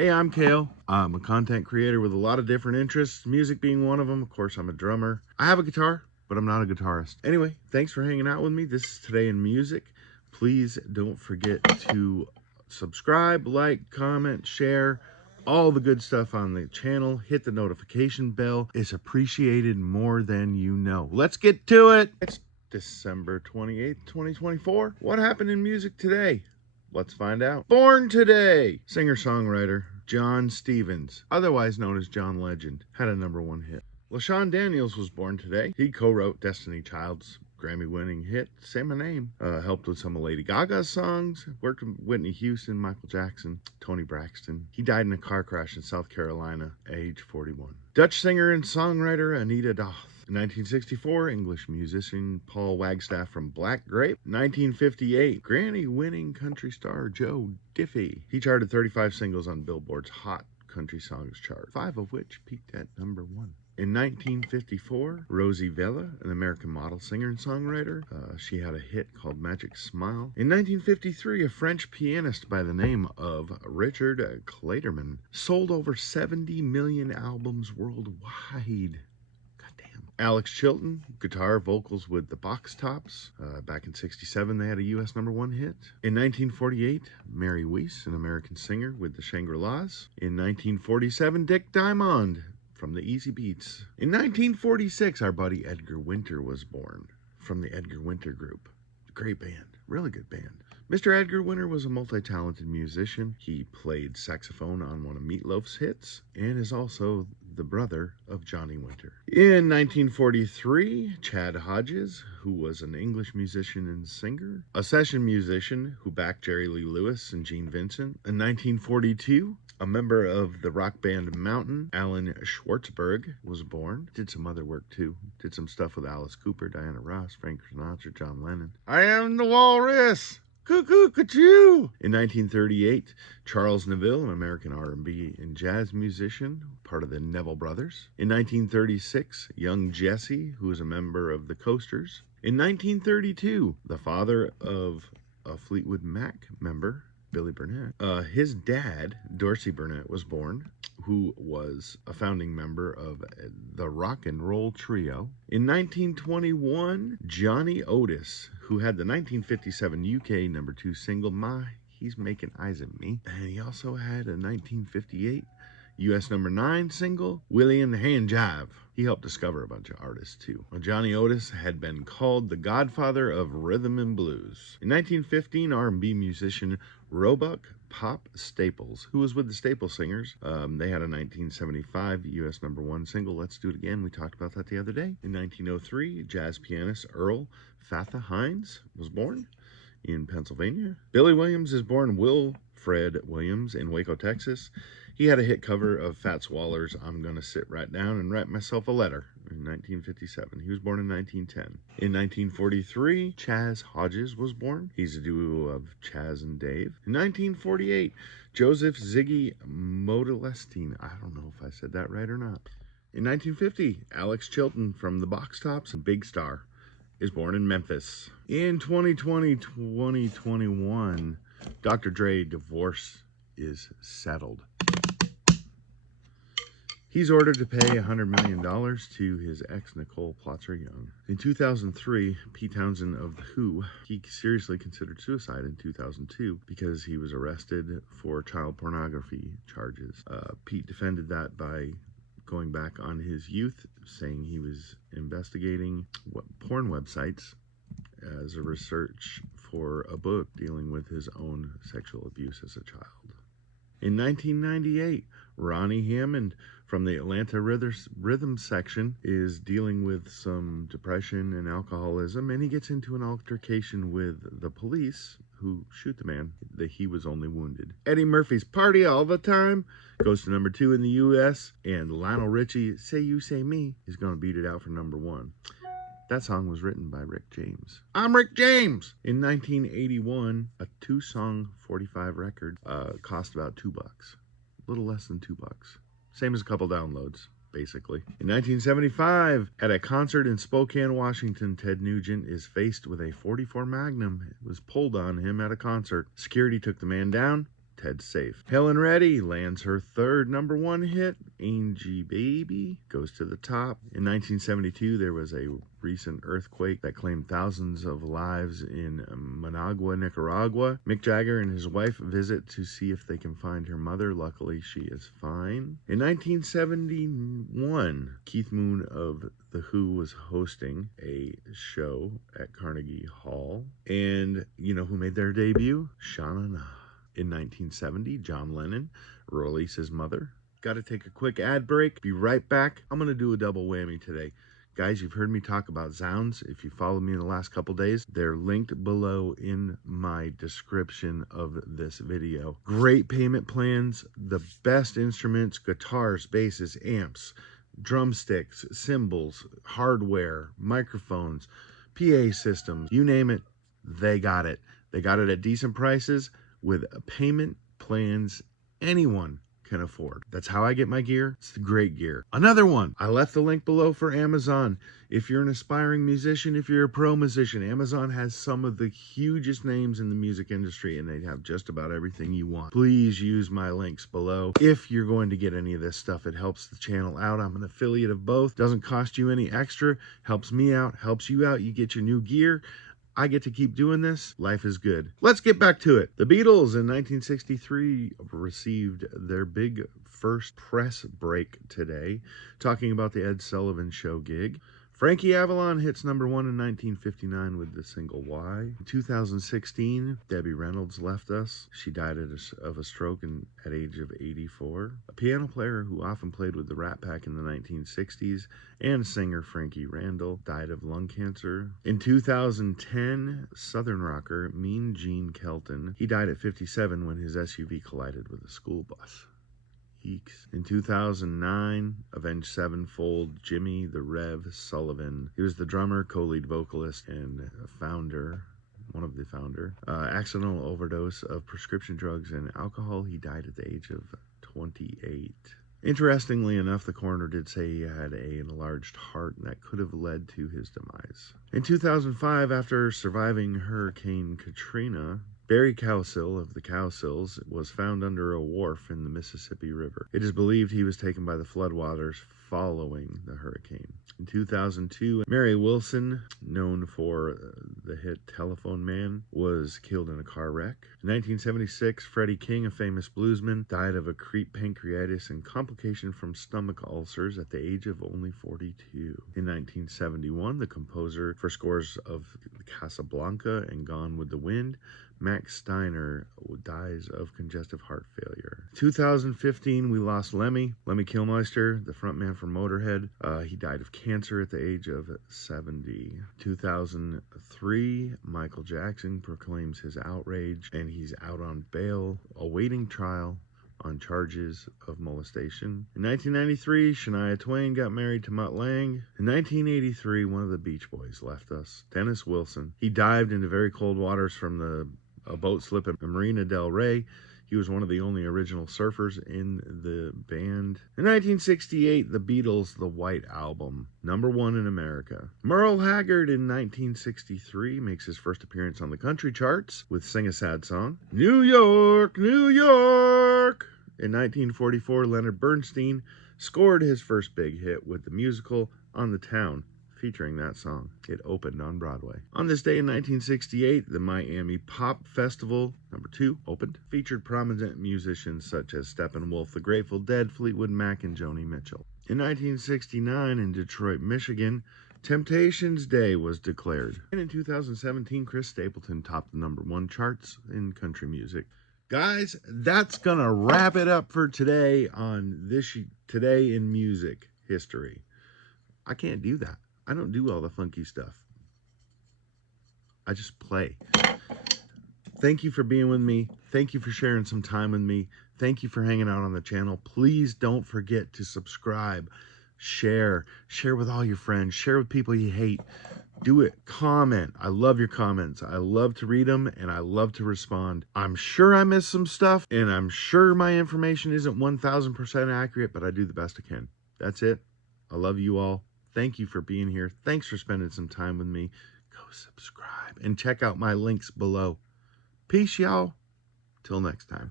Hey, I'm Kale. I'm a content creator with a lot of different interests, music being one of them. Of course, I'm a drummer. I have a guitar, but I'm not a guitarist. Anyway, thanks for hanging out with me. This is Today in Music. Please don't forget to subscribe, like, comment, share, all the good stuff on the channel. Hit the notification bell. It's appreciated more than you know. Let's get to it. It's December 28th, 2024. What happened in music today? Let's find out. Born today, singer-songwriter John Stevens, otherwise known as John Legend, had a #1 hit. LaShawn Daniels was born today. He co-wrote Destiny Child's Grammy-winning hit, Say My Name. Helped with some of Lady Gaga's songs. Worked with Whitney Houston, Michael Jackson, Toni Braxton. He died in a car crash in South Carolina, age 41. Dutch singer and songwriter Anita Doth. In 1964, English musician Paul Wagstaff from Black Grape. 1958, Grammy-winning country star Joe Diffie. He charted 35 singles on Billboard's Hot Country Songs chart, 5 of which peaked at #1. In 1954, Rosie Vela, an American model, singer, and songwriter. She had a hit called Magic Smile. In 1953, a French pianist by the name of Richard Clayderman sold over 70 million albums worldwide. Alex Chilton, guitar, vocals with the Box Tops. Back in '67, they had a U.S. #1 hit. In 1948, Mary Weiss, an American singer with the Shangri-Las. In 1947, Dick Diamond from the Easy Beats. In 1946, our buddy Edgar Winter was born from the Edgar Winter Group. Great band, really good band. Mr. Edgar Winter was a multi-talented musician. He played saxophone on one of Meatloaf's hits and is also the brother of Johnny Winter. In 1943, Chad Hodges, who was an English musician and singer, a session musician who backed Jerry Lee Lewis and Gene Vincent. In 1942, a member of the rock band Mountain, Alan Schwartzberg, was born. Did some other work too. Did some stuff with Alice Cooper, Diana Ross, Frank Sinatra, John Lennon. I am the walrus! Cuckoo-cuckoo! In 1938, Charles Neville, an American R&B and jazz musician, part of the Neville Brothers. In 1936, young Jesse, who was a member of the Coasters. In 1932, the father of a Fleetwood Mac member, Billy Burnett. His dad, Dorsey Burnett, was born, who was a founding member of the Rock and Roll Trio. In 1921, Johnny Otis, who had the 1957 UK #2 single, He's Making Eyes at Me. And he also had a 1958 US #9 single, Willie and the Hand Jive. He helped discover a bunch of artists too. Johnny Otis had been called the godfather of rhythm and blues. In 1915, R&B musician Roebuck Pop Staples, who was with the Staples Singers, they had a 1975 US #1 single, Let's Do It Again. We talked about that the other day. In 1903, jazz pianist Earl Fatha Hines was born in Pennsylvania. Billy Williams is born Wilfred Williams in Waco, Texas. He had a hit cover of Fats Waller's I'm Gonna Sit Right Down and Write Myself a Letter in 1957. He was born in 1910. In 1943, Chaz Hodges was born. He's a duo of Chaz and Dave. In 1948, Joseph Ziggy Modestine. I don't know if I said that right or not. In 1950, Alex Chilton from the Box Tops and Big Star is born in Memphis. In 2020-2021, Dr. Dre divorce is settled. He's ordered to pay $100 million to his ex, Nicole Plotzer-Young. In 2003, Pete Townsend of The Who, he seriously considered suicide in 2002 because he was arrested for child pornography charges. Pete defended that by going back on his youth, saying he was investigating porn websites as a research for a book dealing with his own sexual abuse as a child. In 1998, Ronnie Hammond from the Atlanta Rhythm section is dealing with some depression and alcoholism, and he gets into an altercation with the police, who shoot the man. He was only wounded. Eddie Murphy's Party All the Time goes to #2 in the U.S., and Lionel Richie, Say You, Say Me, is going to beat it out for #1. That song was written by Rick James. I'm Rick James! In 1981, a 2-song 45 record cost about $2. A little less than $2. Same as a couple downloads, basically. In 1975, at a concert in Spokane, Washington, Ted Nugent is faced with a .44 Magnum. It was pulled on him at a concert. Security took the man down. Ted Safe. Helen Reddy lands her third #1 hit. Angie Baby goes to the top. In 1972, there was a recent earthquake that claimed thousands of lives in Managua, Nicaragua. Mick Jagger and his wife visit to see if they can find her mother. Luckily, she is fine. In 1971, Keith Moon of The Who was hosting a show at Carnegie Hall. And you know who made their debut? Sha-na-na. In 1970, John Lennon released his mother. Got to take a quick ad break. Be right back. I'm going to do a double whammy today. Guys, you've heard me talk about Zounds. If you followed me in the last couple days, they're linked below in my description of this video. Great payment plans, the best instruments, guitars, basses, amps, drumsticks, cymbals, hardware, microphones, PA systems, you name it, they got it. They got it at decent prices with payment plans anyone can afford. That's how I get my gear. It's the great gear. Another one, I left the link below for Amazon. If you're an aspiring musician, if you're a pro musician, Amazon has some of the hugest names in the music industry, and they have just about everything you want. Please use my links below. If you're going to get any of this stuff, it helps the channel out. I'm an affiliate of both. Doesn't cost you any extra. Helps me out, helps you out. You get your new gear. I get to keep doing this. Life is good. Let's get back to it. The Beatles in 1963 received their big first press break today, talking about the Ed Sullivan Show gig. Frankie Avalon hits #1 in 1959 with the single Why. In 2016, Debbie Reynolds left us. She died of a stroke at age of 84. A piano player who often played with the Rat Pack in the 1960s and singer Frankie Randall died of lung cancer. In 2010, Southern rocker Mean Gene Kelton. He died at 57 when his SUV collided with a school bus. Eeks. In 2009, Avenged Sevenfold, Jimmy the Rev Sullivan. He was the drummer, co-lead vocalist, and founder, one of the founder. Accidental overdose of prescription drugs and alcohol. He died at the age of 28. Interestingly enough, the coroner did say he had an enlarged heart, and that could have led to his demise. In 2005, after surviving Hurricane Katrina, Barry Cowsill of the Cowsills was found under a wharf in the Mississippi River. It is believed he was taken by the floodwaters following the hurricane. In 2002, Mary Wilson, known for the hit Telephone Man, was killed in a car wreck. In 1976, Freddie King, a famous bluesman, died of acute pancreatitis and complication from stomach ulcers at the age of only 42. In 1971, the composer for scores of Casablanca and Gone with the Wind, Max Steiner, dies of congestive heart failure. 2015, we lost Lemmy Kilmister, the frontman for Motorhead. He died of cancer at the age of 70. 2003, Michael Jackson proclaims his outrage, and he's out on bail, awaiting trial on charges of molestation. In 1993, Shania Twain got married to Mutt Lange. In 1983, one of the Beach Boys left us, Dennis Wilson. He dived into very cold waters from a boat slip at Marina del Rey. He was one of the only original surfers in the band. In 1968, the Beatles' The White Album, #1 in America. Merle Haggard in 1963 makes his first appearance on the country charts with Sing a Sad Song. New York, New York! In 1944, Leonard Bernstein scored his first big hit with the musical On the Town, featuring that song. It opened on Broadway. On this day in 1968, the Miami Pop Festival, #2, opened. Featured prominent musicians such as Steppenwolf, The Grateful Dead, Fleetwood Mac, and Joni Mitchell. In 1969, in Detroit, Michigan, Temptations Day was declared. And in 2017, Chris Stapleton topped the #1 charts in country music. Guys, that's gonna wrap it up for today on this Today in Music History. I can't do that. I don't do all the funky stuff. I just play. Thank you for being with me. Thank you for sharing some time with me. Thank you for hanging out on the channel. Please don't forget to subscribe, share with all your friends, share with people you hate. Do it. Comment. I love your comments. I love to read them, and I love to respond. I'm sure I missed some stuff, and I'm sure my information isn't 1000% accurate, but I do the best I can. That's it. I love you all. Thank you for being here. Thanks for spending some time with me. Go subscribe and check out my links below. Peace, y'all. Till next time.